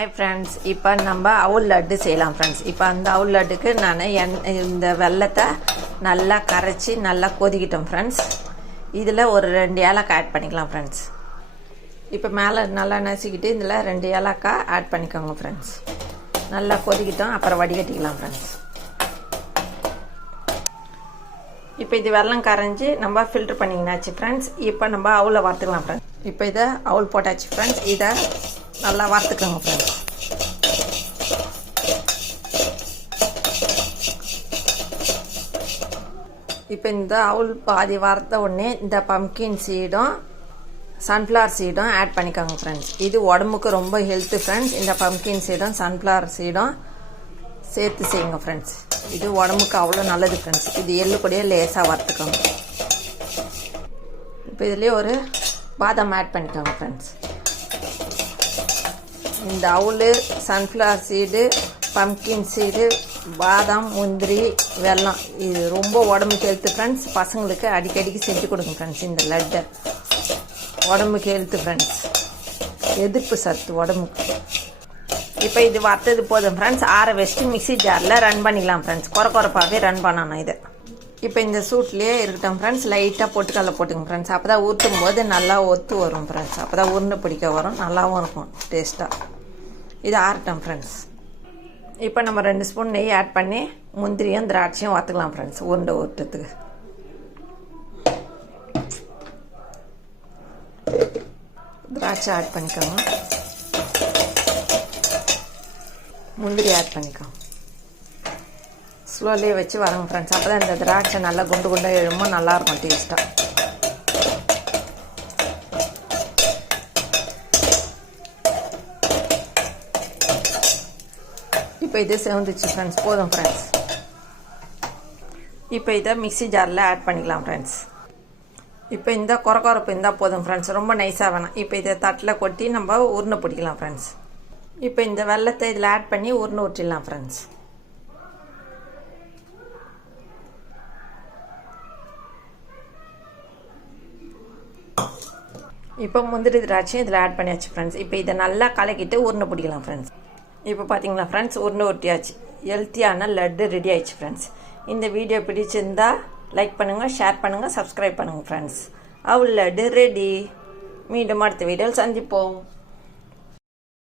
Hi friends, இப்போ நம்ம அவுல் லட்டு செய்யலாம் ஃப்ரெண்ட்ஸ். இப்போ அந்த அவுல் லட்டுக்கு நான் இந்த வெல்லத்தை நல்லா கரைச்சி நல்லா கொதிக்கிட்டோம் ஃப்ரெண்ட்ஸ். இதில் ஒரு 2 ஏலக்காய் ஆட் பண்ணிக்கலாம் ஃப்ரெண்ட்ஸ். இப்போ மேலே நல்லா நசுக்கிட்டு இதில் 2 ஏலக்காய் ஆட் பண்ணிக்கோங்க ஃப்ரெண்ட்ஸ். நல்லா கொதிக்கிட்டோம், அப்புறம் வடிகட்டிக்கலாம் ஃப்ரெண்ட்ஸ். இப்போ இது வெல்லம் கரைஞ்சி நம்ம ஃபில்டர் பண்ணிங்கனாச்சு ஃப்ரெண்ட்ஸ். இப்போ நம்ம அவுலை வறுத்துக்கலாம் ஃப்ரெண்ட்ஸ். இப்போ இதை அவுல் போட்டாச்சு ஃப்ரெண்ட்ஸ். இதை நல்லா வறுத்துக்கோங்க ஃப்ரெண்ட்ஸ். இப்போ இந்த அவுல் பாதி வறுத்த உடனே இந்த பம்கின் சீடும் சன்ஃப்ளவர் சீடும் ஆட் பண்ணிக்கோங்க ஃப்ரெண்ட்ஸ். இது உடம்புக்கு ரொம்ப ஹெல்த்து ஃப்ரெண்ட்ஸ். இந்த பம்கின் சீடும் சன்ஃப்ளவர் சீடும் சேர்த்து செய்யுங்க ஃப்ரெண்ட்ஸ். இது உடம்புக்கு அவ்வளோ நல்லது ஃப்ரெண்ட்ஸ். இது எள்ளு கூடயே லேசாக வறுத்துக்கோங்க. இப்போ இதுலேயே ஒரு பாதாம் ஆட் பண்ணிக்கோங்க ஃப்ரெண்ட்ஸ். இந்த அவுல், சன்ஃப்ளவர் சீடு, பம்கின் சீடு, பாதாம், முந்திரி, வெல்லம் இது ரொம்ப உடம்புக்கு ஹெல்த்து ஃப்ரெண்ட்ஸ். பசங்களுக்கு அடிக்கடிக்கு செஞ்சு கொடுங்க ஃப்ரெண்ட்ஸ். இந்த லட்டை உடம்புக்கு ஹெல்த்து ஃப்ரெண்ட்ஸ், எதிர்ப்பு சத்து உடம்புக்கு. இப்போ இது வறுத்தது போதும் ஃப்ரெண்ட்ஸ். ஆற வச்சுட்டு மிக்ஸி ஜாரில் ரன் பண்ணிக்கலாம் ஃப்ரெண்ட்ஸ். குறைப்பாகவே ரன் பண்ணணும் இதை. இப்போ இந்த சூட்லேயே இருக்கட்டும் ஃப்ரெண்ட்ஸ். லைட்டாக பொட்டுக்கடலை போட்டுங்க ஃப்ரெண்ட்ஸ். அப்போ தான் ஊற்றும் போது நல்லா ஒத்து வரும் ஃப்ரெண்ட்ஸ். அப்போ தான் உருண்டை பிடிக்க வரும், நல்லாவும் இருக்கும் டேஸ்ட்டாக. இது ஆறட்டும் ஃப்ரெண்ட்ஸ். இப்போ நம்ம 2 ஸ்பூன் நெய் ஆட் பண்ணி முந்திரியும் திராட்சையும் வறுத்துக்கலாம் ஃப்ரெண்ட்ஸ். உருண்டை ஊற்றத்துக்கு திராட்சை ஆட் பண்ணிக்கோங்க, முந்திரி ஆட் பண்ணிக்கோங்க. ஸ்லோலியே வச்சு வரங்க ஃப்ரெண்ட்ஸ். அப்போ தான் இந்த திராட்சை நல்லா குண்டு குண்டாக எழுமோ நல்லாயிருக்கும் டேஸ்ட்டாக. இப்போ இது செவந்துச்சு ஃப்ரெண்ட்ஸ். போதும் ஃப்ரெண்ட்ஸ். இப்போ இதை மிக்ஸி ஜாரில் ஆட் பண்ணிக்கலாம் ஃப்ரெண்ட்ஸ். இப்போ இந்த குறைப்பு இருந்தால் போதும் ஃப்ரெண்ட்ஸ். ரொம்ப நைஸாக வேணாம். இப்போ இதை தட்டில் கொட்டி நம்ம உருண்டை பிடிக்கலாம் ஃப்ரெண்ட்ஸ். இப்போ இந்த வெல்லத்தை இதில் ஆட் பண்ணி உருண்டை ஊற்றிடலாம் ஃப்ரெண்ட்ஸ். இப்போ முந்திரி திராட்சையும் இதில் ஆட் பண்ணியாச்சு ஃப்ரெண்ட்ஸ். இப்போ இதை நல்லா கலக்கிட்டு உருண்டை பிடிக்கலாம் ஃப்ரெண்ட்ஸ். இப்போ பார்த்தீங்களா ஃப்ரெண்ட்ஸ், உருண்டை ஊற்றியாச்சு. ஹெல்த்தியான லட்டு ரெடி ஆயிடுச்சு ஃப்ரெண்ட்ஸ். இந்த வீடியோ பிடிச்சிருந்தா லைக் பண்ணுங்கள், ஷேர் பண்ணுங்கள், சப்ஸ்கிரைப் பண்ணுங்கள் ஃப்ரெண்ட்ஸ். அவுல் லட்டு ரெடி. மீண்டும் அடுத்த வீடியோவில் சந்திப்போம்.